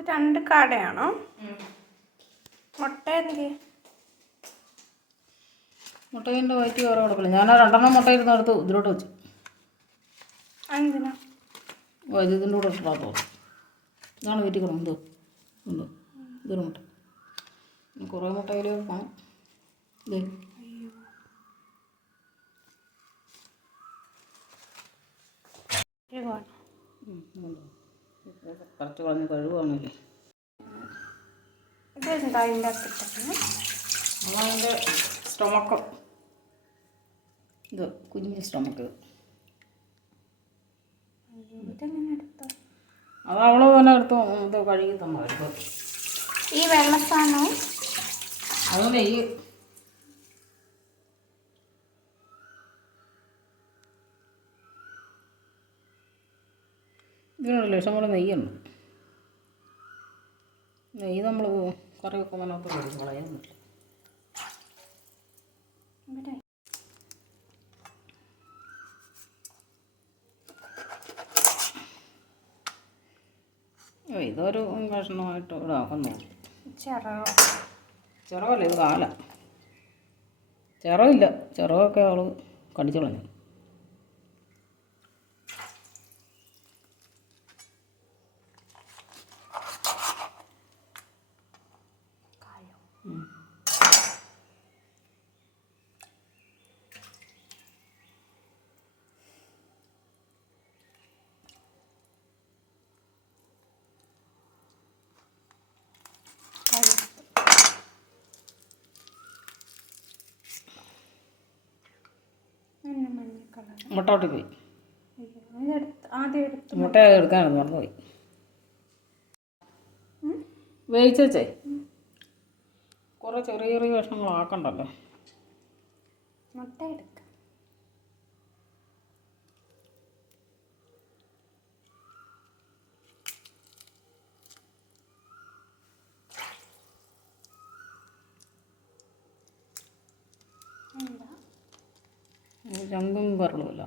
ഇത് 2 കാടയാണോ? മുട്ട എന്ത്? മുട്ടേൻ്റെ വയറ്റി വേറെ കൊടുക്കില്ല. ഞാൻ ആ 2 മുട്ട ഇരുന്നെടുത്ത് ഇതിലോട്ട് വെച്ചു. എന്തിനാ? ഇതിൻ്റെ കൂടെ ഇട്ടാത്തോ? ഇതാണ് വീട്ടിൽ കൊടുക്കും. ഉണ്ട് ഇതൊരു മുട്ട. കുറേ മുട്ടയിൽ കാണും. കറക്റ്റ് കളഞ്ഞ് കഴുകുവാണല്ലേ. ഇതെന്താ അതിൻ്റെ അകത്തിട്ടത്? നമ്മളതിൻ്റെ സ്റ്റൊമക്ക്. ഇത് കുഞ്ഞ് സ്റ്റൊമക്ക്. ഇതെങ്ങനെ എടുത്തോ? അത് അവള് തന്നെ എടുത്ത് ഇത് കഴുകി തന്നു. ഈ വെള്ള സാധനം അത് നെയ്യ്. ഇതിനുള്ള ഇഷ്ടംപോലെ നെയ്യുണ്ട്. നെയ്യ് നമ്മൾ കറി വെക്കുമ്പോൾ കളയാനില്ല. ഇതൊരു കഷ്ണമായിട്ട് ഇവിടെ ആക്കുന്നു. ചിറവല്ല, ഇത് കാല. ചിറവില്ല, ചിറവൊക്കെ അവൾ കടിച്ചു കളഞ്ഞു. മുട്ട പൊട്ടിപ്പോയി. മുട്ട എടുക്കാനാണ് മറന്നുപോയി. വേവിച്ചേ കുറേ ചെറിയ ചെറിയ കഷ്ണങ്ങളാക്കണ്ടല്ലോ. മുട്ട എടുക്കാം. ചങ്കും കരളുമില്ല.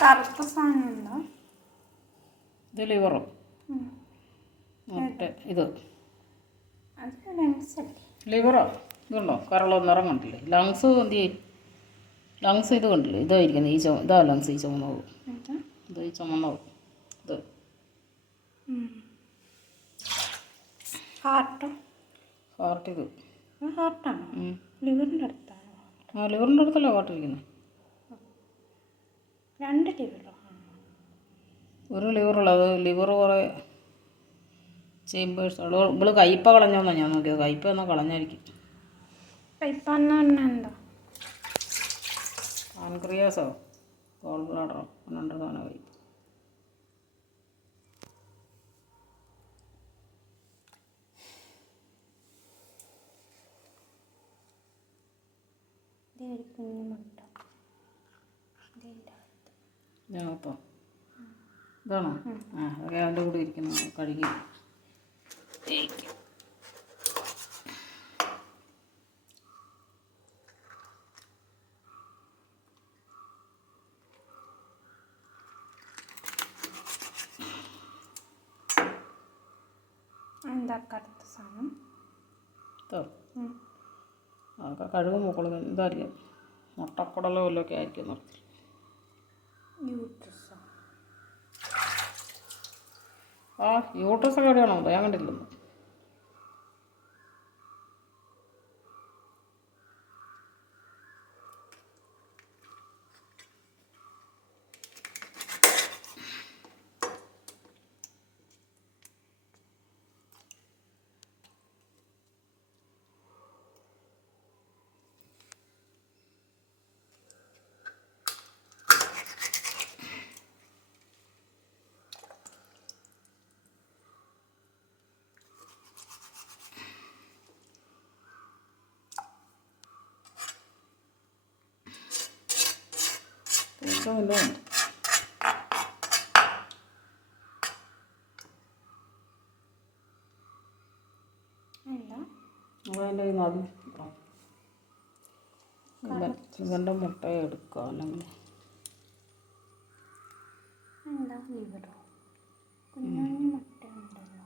കറുത്ത സാധനം ഉണ്ടോ? ഇത് ലിവറോ? ഇത് ലിവറോ? ഇതുണ്ടോ? കരളോ നിറം കണ്ടില്ലേ? ലങ്സ് എന്ത് ചെയ്യും? ലങ്സ് ഇത് കണ്ടില്ലേ? ഇതായിരിക്കുന്നത്. ഇതാ ലങ്സ്. ഈ ചുമന്നത് ഇത്, ഈ ചുമന്നത് ഇത്. ഹാർട്ട് ഇത്. ഹാർട്ടാണോ? ലിവറിൻ്റെ അടുത്താണോ? ആ, ലിവറിൻ്റെ അടുത്തല്ലേ ഹാർട്ടിരിക്കുന്നത്. 2 ലിവറോ? ഒരു ലിവറുള്ള. അത് ലിവർ കുറേ ചേമ്പേഴ്സ്. ഇവള് കയ്പ കളഞ്ഞോന്നാണ് ഞാൻ നോക്കിയത്. കയ്പ എന്നാൽ കളഞ്ഞായിരിക്കും. കയ്പെന്ന് പറഞ്ഞാൽ എന്താ? പാൻക്രിയാസോ ഗോൾ ബ്ലാഡറോ അങ്ങനെ സാധനം കയ്പ. അപ്പം ഇതാണോ? ആ, അതൊക്കെ അതിൻ്റെ കൂടെ ഇരിക്കുന്നു. കഴുകി എന്താ കറുത്ത സാധനം? അതൊക്കെ കഴുകുമ്പോൾ മുകളിൽ ഇതായിരിക്കും. മുട്ടക്കുടലോ വല്ലതൊക്കെ ആയിരിക്കും നിർത്തി. ആ, യൂട്രസൊക്കെ എവിടെയാണോ? ഞാൻ കണ്ടില്ലെന്ന്. തേച്ചമില്ല. അതതിൻ്റെ നദി ഇവൻ്റെ മുട്ട എടുക്കുക അല്ലെങ്കിൽ എന്താ ലിവറോ കുഞ്ഞു മുട്ട ഉണ്ടല്ലോ.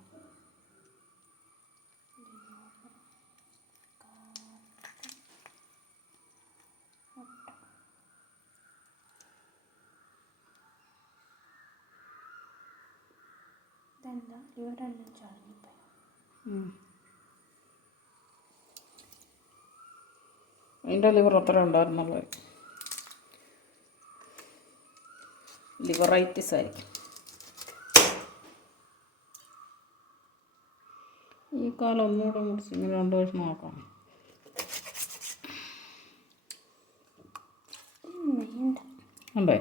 ഇതെന്താ ലിവറെല്ലാം ചാടിപ്പോയി. അതിൻ്റെ ലിവർ അത്ര ഉണ്ടായിരുന്നുള്ളൂ. ലിവറൈറ്റിസ് ആയിരിക്കും. ഈ കാലം ഒന്നുകൂടെ മുറിച്ച് ഇങ്ങനെ 2 വർഷം നോക്കാം. ഉണ്ടേ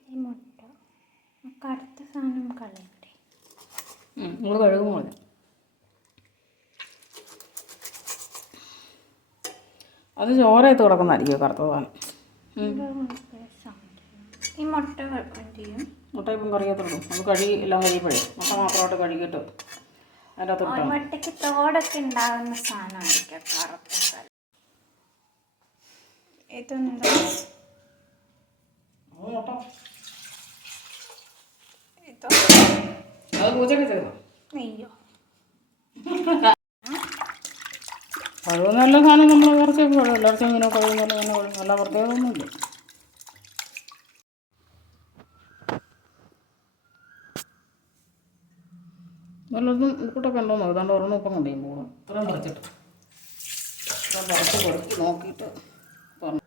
ഈ മുട്ട കറുത്ത സാധനം കളയണ്ടേ? നിങ്ങൾ കഴുകും മതി. അത് ചോരയത്ത് കിടക്കുന്നതായിരിക്കും കറുത്ത സാധനം. ഈ മുട്ട എന്ത് ചെയ്യും? മുട്ട ഇപ്പം കറിയത്തിടും. അത് കഴുകി എല്ലാം കഴിയുമ്പോഴേ മുട്ട മാത്രമായിട്ട് കഴുകിയിട്ട് അതിൻ്റെ അകത്ത് ഇട്ടാൽ മുട്ടയ്ക്ക് തോടൊക്കെ ഉണ്ടാകുന്ന സാധനമായിരിക്കും കറുത്ത കല. ഇതെന്താ? അത് പൂച്ചയൊക്കെ ചെയ്തോ? അയ്യോ, കഴുകുന്ന എല്ലാ സാധനം നമ്മൾ ഇറച്ചിയൊക്കെ കഴുകും. ഇറച്ചി ഇങ്ങനെ കഴുകുന്നല്ലോ തന്നെ കഴുകും. നല്ല പ്രത്യേകമൊന്നുമില്ല. വല്ലതും കൂട്ടൊക്കെ ഉണ്ടോ നോക്കി. അതുകൊണ്ട് ഒരെണ്ണം ഇപ്പം കൊണ്ടുപോയി പോകണം. ഇത്രയും പറിച്ചിട്ട് ഇത്രയും പറിച്ച് കൊടുക്കി നോക്കിയിട്ട് പറഞ്ഞു.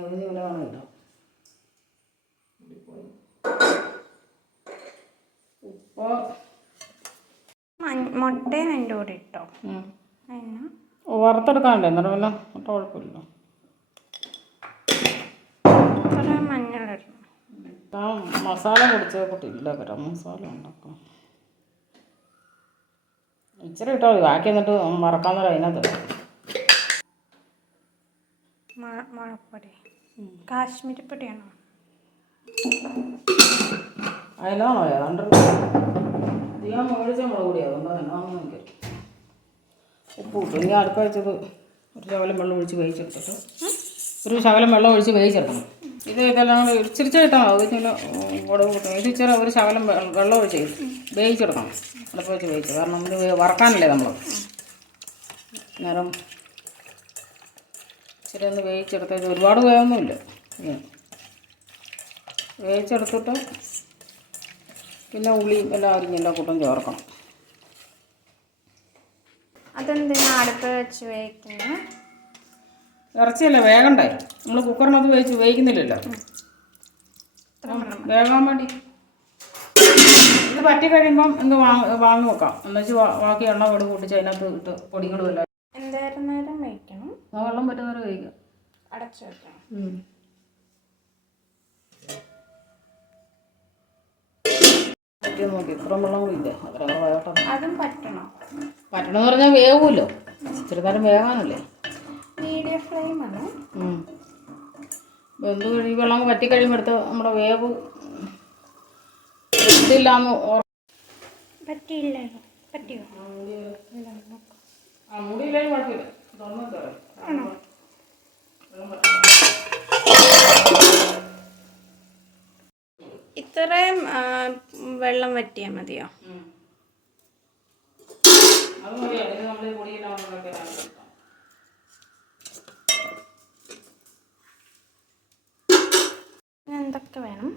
അതിന് വില കാണുമല്ലോ. ഉപ്പ് മുട്ട അതിൻ്റെ കൂടെ ഇട്ടോ? അതിന് വറുത്തെടുക്കാനല്ലേ എന്നിട്ട് പിന്നെ മുട്ട കുഴപ്പമില്ല. കുറേ മഞ്ഞളിടണം. ആ മസാല പൊടിച്ച കൂട്ടില്ല. ഗരം മസാല ഉണ്ടാക്കാം. ഇച്ചിരി ഇട്ടാൽ മതി. ബാക്കി എന്നിട്ട് മറക്കാൻ നേരം അതിനകത്ത് മുളപ്പൊടി, കാശ്മീരി പൊടിയാണോ? അതിനാണോ ഏതാണ്ട് ഞാൻ മേടിച്ച മുളക് പൊടി. അതുകൊണ്ട് എന്നാണെന്ന് എനിക്ക് ഉപ്പ് കിട്ടും. ഇനി അടുത്ത വെച്ചത് ഒരു ശകലം വെള്ളം ഒഴിച്ച് വേവിച്ചെടുത്തിട്ട് വേവിച്ചെടുക്കണം. ഇതെല്ലാം കൂടെ ഇച്ചിരിച്ചിട്ടാൽ മതി. ഇങ്ങനെ മുളക് കൂട്ടും. ഇത് ഇച്ചിരി ഒരു ശകലം വെള്ളം ഒഴിച്ച് വേവിച്ചെടുക്കണം. അടുപ്പ് വെച്ച് വേവിച്ചു. കാരണം നമ്മൾ വറക്കാനല്ലേ നമ്മൾ നേരം ഇച്ചിരി ഒന്ന് വേവിച്ചെടുത്ത് ഒരുപാട് വേവൊന്നുമില്ല. വേവിച്ചെടുത്തിട്ട് പിന്നെ ഉള്ളിയും എല്ലാം അരിഞ്ഞെല്ലാം കൂട്ടം ചേർക്കണം. അതെന്തിനാ അടുപ്പ് വെച്ച് വേവിക്കുന്നത്? ഇറച്ചിയല്ലേ വേഗണ്ടേ? നമ്മൾ കുക്കറിനകത്ത് വേവിക്കുന്നില്ലല്ലോ. വേകാൻ വേണ്ടി ഇത് പറ്റി കഴിയുമ്പം എന്ത് വാങ്ങി വെക്കാം. എന്നുവെച്ച് ബാക്കി എണ്ണ പൊടി കൂട്ടിച്ച് അതിനകത്ത് ഇട്ട് പൊടികളും എല്ലാം എന്തേരം നേരം വയ്ക്കണം. വെള്ളം പറ്റുന്നവരെ കഴിക്കാം. അടച്ചു വെക്കണം. പറ്റി നോക്കി ഇത്രയും വെള്ളം കൂടി ഇല്ലേ, അത്ര വേകട്ടെ. അതും പറ്റണം. പറ്റണമെന്ന് പറഞ്ഞാൽ വേവുമല്ലോ, ഇച്ചിരി നേരം വേകാനല്ലേ. മീഡിയം ഫ്ലെയിമാണ്. വെന്ത് ഈ വെള്ളം പറ്റി കഴിയുമ്പോൾ എടുത്ത് നമ്മുടെ വേവ് വെന്തില്ലാന്ന് പറ്റിയില്ലല്ലോ. പറ്റിയോ? മൂടിയില്ലേ കുഴപ്പമില്ല. ഇത്രയും വെള്ളം വറ്റിയാൽ മതിയോ? അത് മതിയോ? ഇത് നമ്മൾ പൊടിയെല്ലാം എന്തൊക്കെ വേണം?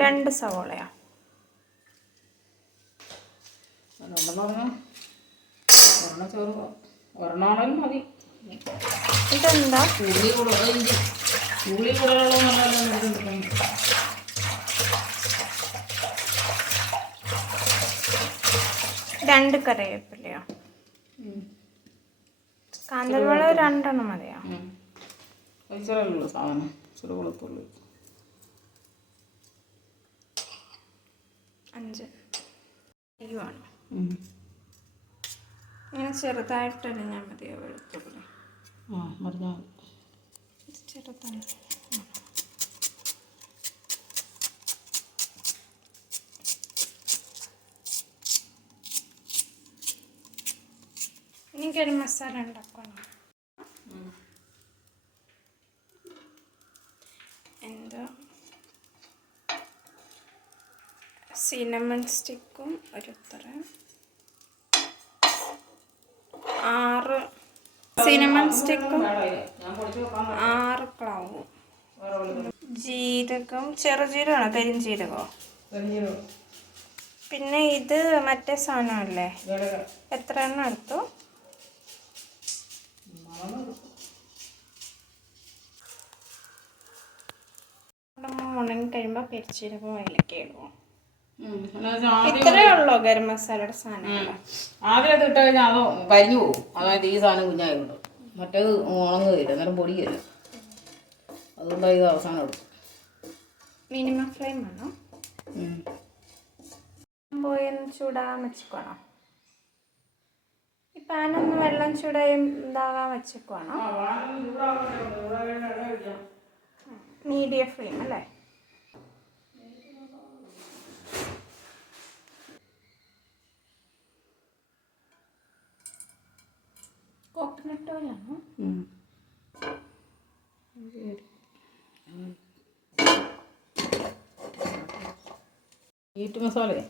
2 സവോളയാ? ഒരെണ്ണാണേലും മതി. ഇതെന്താ? ഉള്ളി കൂടുതലുള്ള 2 കറിവേപ്പിലയോ? കാന്താരിമുളക് 2 എണ്ണം മതിയോ? ഇച്ചിരല്ലോ സാധനം, ഇച്ചിരി വെളുത്തുള്ളി 5 വേണം. ഇങ്ങനെ ചെറുതായിട്ട് അരിഞ്ഞാൽ മതിയോ വെളുത്തുള്ളി? മറിഞ്ഞാൽ ചെറുതാണ്. ഇനി ഗരം മസാല ഉണ്ടാക്കണം. എന്താ സിനമൺ സ്റ്റിക്കും ഒരു 6 സിനമൺ സ്റ്റിക്കും 6 ക്ലൗവും, ജീരകം, ചെറുജീരകമാണോ കരിഞ്ജീരകമോ? പിന്നെ ഇത് മറ്റേ സാധനമല്ലേ, എത്ര എണ്ണം എടുത്തു? ഉണങ്ങി കഴിയുമ്പോൾ പെരിച്ചീരകം അതിലേക്ക് ഇടുമോ? ഇത്രയേ ഉള്ളൂ ഗരം മസാലയുടെ സാധനങ്ങൾ. ആദ്യം അത് ഇട്ട് കഴിഞ്ഞാൽ അത് കരിഞ്ഞു പോകും. അതായത് ഈ സാധനം കുഞ്ഞായതുകൊണ്ട് മറ്റേത് ഉണങ്ങുകയില്ല, അന്നേരം പൊടിയില്ല. അതുകൊണ്ടാണ് ഇത് അവസാനം എടുക്കും. മിനിമം ഫ്ലെയിം ആണോ? പോയി ചൂടാകാൻ വെച്ചേക്കണോ? ഈ പാനൊന്ന് വെള്ളം ചൂടായി ഇതാകാൻ വെച്ചേക്കുവാണോ? മീഡിയം ഫ്ലെയിം അല്ലേ? കോക്കനട്ട് ഓയിലാണോ? മീറ്റ് മസാലയെ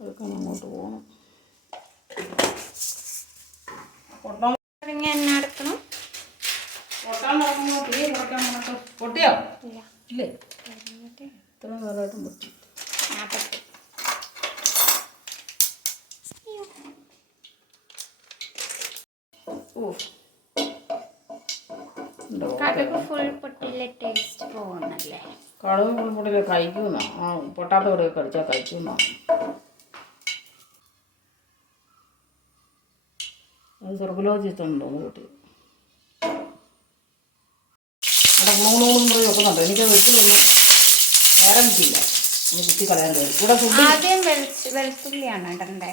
അതൊക്കെ അങ്ങോട്ട് പോകണം. എണ്ണ എടുക്കണം. പൊട്ടിയോ? ഇല്ലേ, ഇത്ര കാലമായിട്ടും പൊട്ടി. കടുക് ഫുൾ പൊട്ടിയിലെ ടേസ്റ്റ് പോകുന്നല്ലേ? കടുക് ഫുൾ പൊട്ടിയിലെ കഴിക്കുന്ന പൊട്ടാത്ത കടുക് കടിച്ചാൽ കഴിക്കുന്ന അത് ചെറുപ്പലോചിച്ചുണ്ടോ കൂട്ടി അവിടെ ഗുണഗുണങ്ങളും പറയും വെക്കുന്നുണ്ട്. എനിക്കത് വെച്ച് കഴിഞ്ഞാൽ നേരം കിട്ടിയില്ല, ഒന്ന് കുത്തി കളയാൻ കഴിയും. ഇവിടെ ആദ്യം വെളുത്തുള്ളിയാണ് ഇടണ്ടേ?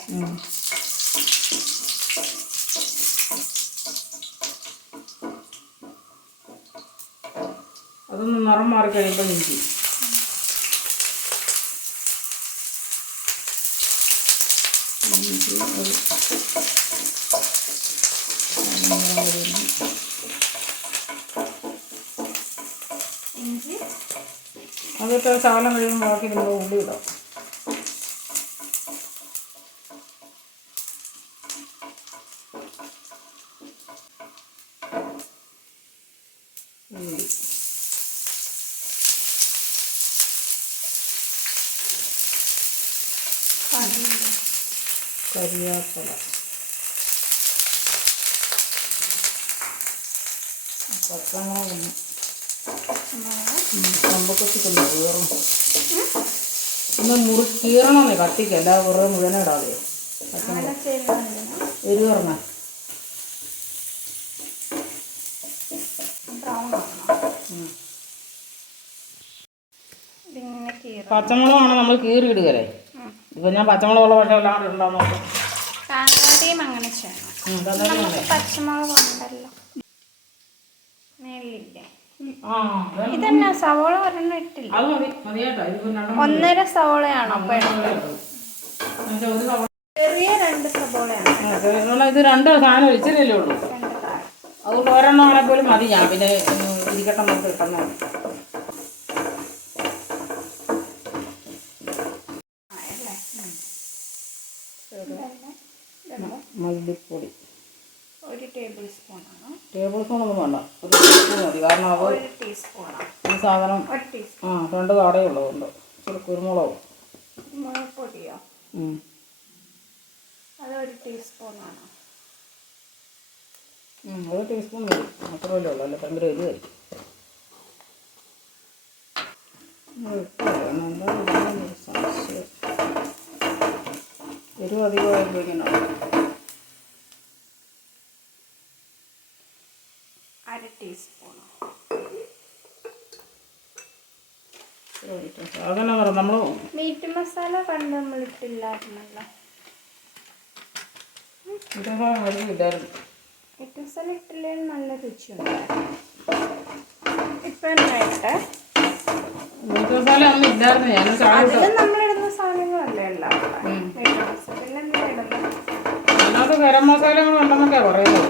അതൊന്ന് നിറം മാറി കഴിയുമ്പോൾ ഇഞ്ചി, അതൊക്കെ ശകലം കഴിയുമ്പോൾ ബാക്കി നമ്മൾ ഉള്ളി ഇടാം. കരിയാപ്പില, പച്ചമുളക് കമ്പക്കൊച്ചിക്കൊന്ന് കീറും. ഒന്ന് കീറണമെന്നേ കത്തിക്ക്, അല്ലാതെ വെറുതെ മുഴുവനെ ഇടാതെ. എരിവ് ഇറങ്ങാൻ പച്ചമുളകാണ് നമ്മൾ കീറി ഇടുകയല്ലേ. ഇപ്പം ഞാൻ പച്ചമുളകുള്ള പക്ഷേ എല്ലാം ഇടണ്ടാന്ന് നോക്കാം. അങ്ങനെ ചെയ്യണം. പച്ചമുളക് ഉണ്ടല്ലോ മേളിലില്ലേ. ഇതന്നെ സവോള ഒരെണ്ണം ഇട്ടില്ല. അത് മതി, മതിയായിട്ടോ. ഇതിപ്പോൾ 1.5 സവോളയാണോ ചെറിയ 2 സവോളയാണ്. ഇത് 2 സാധനം ഇച്ചിരിയല്ലേ ഉള്ളൂ, അതുകൊണ്ട് ഒരെണ്ണം ആണെ പോലും മതി. ഞാൻ പിന്നെ ഇരിക്കട്ടെ നമുക്ക് കിട്ടുന്നു. മല്ലിപ്പൊടി 1 ടേബിൾ സ്പൂണാണ്. ടേബിൾ സ്പൂണൊന്നും വേണ്ട, 1 ടീസ്പൂൺ മതി. കാരണം അത് 1 ടീസ്പൂണാണ് ഈ സാധനം. 1 ടീസ്പൂൺ. 2 കാടേ ഉള്ളതുകൊണ്ട് ഇച്ചിരി കുരുമുളകും. കുരുമുളക് പൊടിയോ? അത് 1 ടീസ്പൂണാണ്. 1 ടീസ്പൂൺ മതി, അത്രയല്ലേ ഉള്ളൂ. അല്ല ഭയങ്കര എരിവായിരിക്കും. എരിവ് അധികമായിട്ട് ഇങ്ങനെ 1/2 ടീസ്പൂൺ. അങ്ങനെ പറയാം. നമ്മൾ മീറ്റ് മസാല പണ്ട് നമ്മൾ ഇട്ടില്ലായിരുന്നല്ലോ. ഇല്ലായിരുന്നു. മീറ്റ് മസാല ഇട്ടില്ലേ നല്ല രുചിയുണ്ടായിരുന്നു. ഇപ്പം എന്നായിട്ട് മീറ്റ് മസാല ഒന്നും ഇല്ലായിരുന്നു. ഞാൻ അതിലും നമ്മളിടുന്ന സാധനങ്ങളല്ലേ എല്ലാം. മീറ്റ് മസാല എന്തിനാ ഇടുന്നത്? അതിനകത്ത് ഗരം മസാലകൾ ഉണ്ടെന്നൊക്കെയാണ് പറയുന്നത്.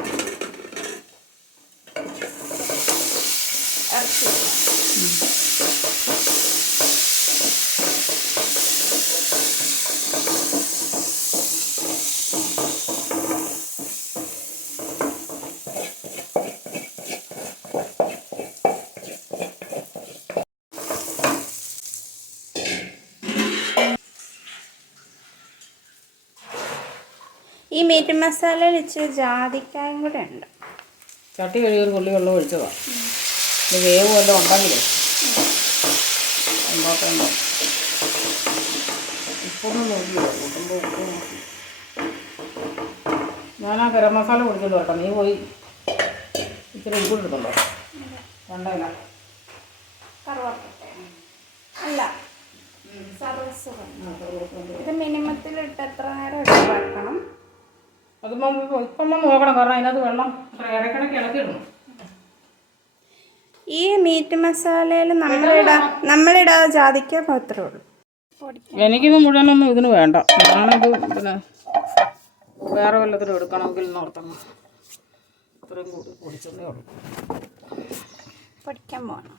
ഈ മീറ്റ് മസാലയിൽ ഇച്ചിരി ജാതിക്കായും കൂടെ ഉണ്ട്. ചട്ടി കഴുകി 1 തുള്ളി വെള്ളം ഒഴിച്ചതാണ്. ഇത് വേവ് വല്ലതും ഉണ്ടെങ്കിലേ ഉണ്ടാക്കണ്ടോ. ഉപ്പൊന്നും നോക്കിയില്ല, കൂട്ടുമ്പോൾ ഉപ്പ് നോക്കി. ഞാൻ ആ ഗരം മസാല കുടിച്ചോളൂ കേട്ടോ. നീ പോയി ഇച്ചിരി ഉപ്പ് എടുത്തുണ്ടോ? വേണ്ടല്ല. അല്ല, ഇത് മിനിമത്തിലിട്ട് എത്ര നേരം ഇട്ട് വെക്കണം? അത് ഇപ്പം നോക്കണം, കാരണം അതിനകത്ത് വെള്ളം ഇടയ്ക്കിടയ്ക്ക് ഇളക്കിയിടണം. ഈ മീറ്റ് മസാലയിൽ നമ്മളിടാതെ ജാതിക്ക മാത്രമേ ഉള്ളൂ. എനിക്കിത് മുഴുവനൊന്നും ഇതിന് വേണ്ട. ഞാനിത് പിന്നെ വേറെ വല്ലത്തിനും എടുക്കണമെങ്കിൽ നോർത്തണം. ഇത്രയും കൂടി പൊടിച്ചതേ ഉള്ളൂ. പൊടിക്കാൻ പോകണം.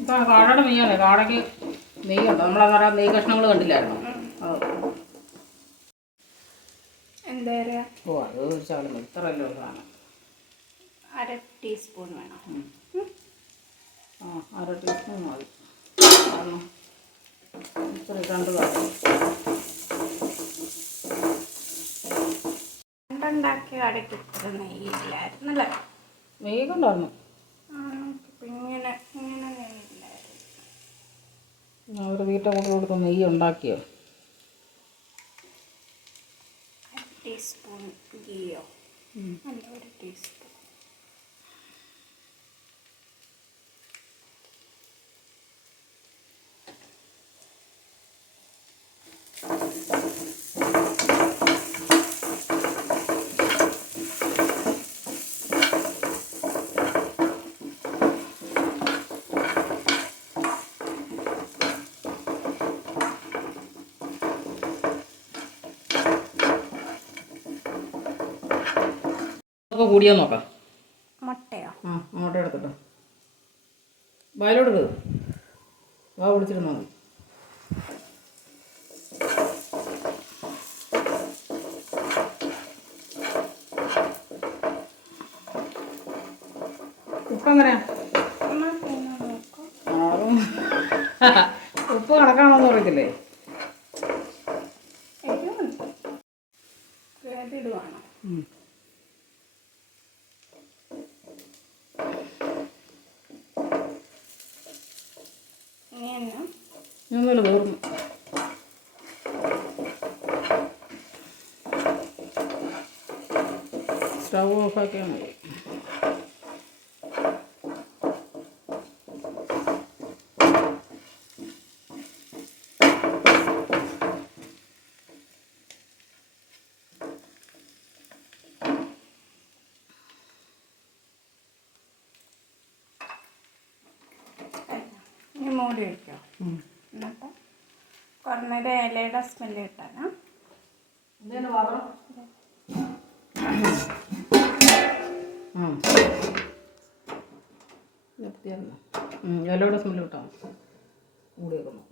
ഇപ്പം കാടയുടെ നെയ്യാണ്. കാടയ്ക്ക് നെയ്യുണ്ട്. നമ്മളങ്ങനെ നെയ്യ് കഷ്ണങ്ങൾ കണ്ടില്ലായിരുന്നു. എന്താ ഓ, അത് വെച്ചാലും ഇത്രയല്ലോ സാധനം. 1/2 ടീസ്പൂൺ വേണം. 1/2 ടീസ്പൂൺ മതി. കാരണം ഇത്ര 2 കാര്യം പണ്ടുണ്ടാക്കിയ കടയ്ക്ക് ഇത്ര നെയ്യില്ലായിരുന്നല്ലേ? നെയ്യൊക്കെ ഉണ്ടായിരുന്നു. ഇങ്ങനെ നെയ്യില്ലായിരുന്നു. അവർ വീട്ടിൽ കൂടെ കൊടുത്ത് നെയ്യ് ഉണ്ടാക്കിയോ? ടീസ്പൂൺ ഗീയോ, അല്ല 1 ടീസ്പൂൺ. ഒക്കെ കൂടിയാ നോക്കാം. മുട്ടയോ? മുട്ട എടുത്തിട്ടോ വയലോടുക്ക് വാ വിളിച്ചിരുന്നാൽ മതി. ഉപ്പ് എങ്ങനെയാ? ഉപ്പ് കണക്കാണോന്ന് അറിയത്തില്ലേ? ഇടുവാണോ? ഒന്നുമില്ല, തോർന്നു. സ്റ്റൗ ഓഫാക്കിയാൽ മതി. മൂടി വയ്ക്കോ? എന്നിട്ട് കുറഞ്ഞൊരു ഇലയുടെ സ്മെല്ല് കിട്ടാനാ. ഇലയുടെ സ്മെല്ല് കിട്ടാം. മൂടി വെക്കുന്നു.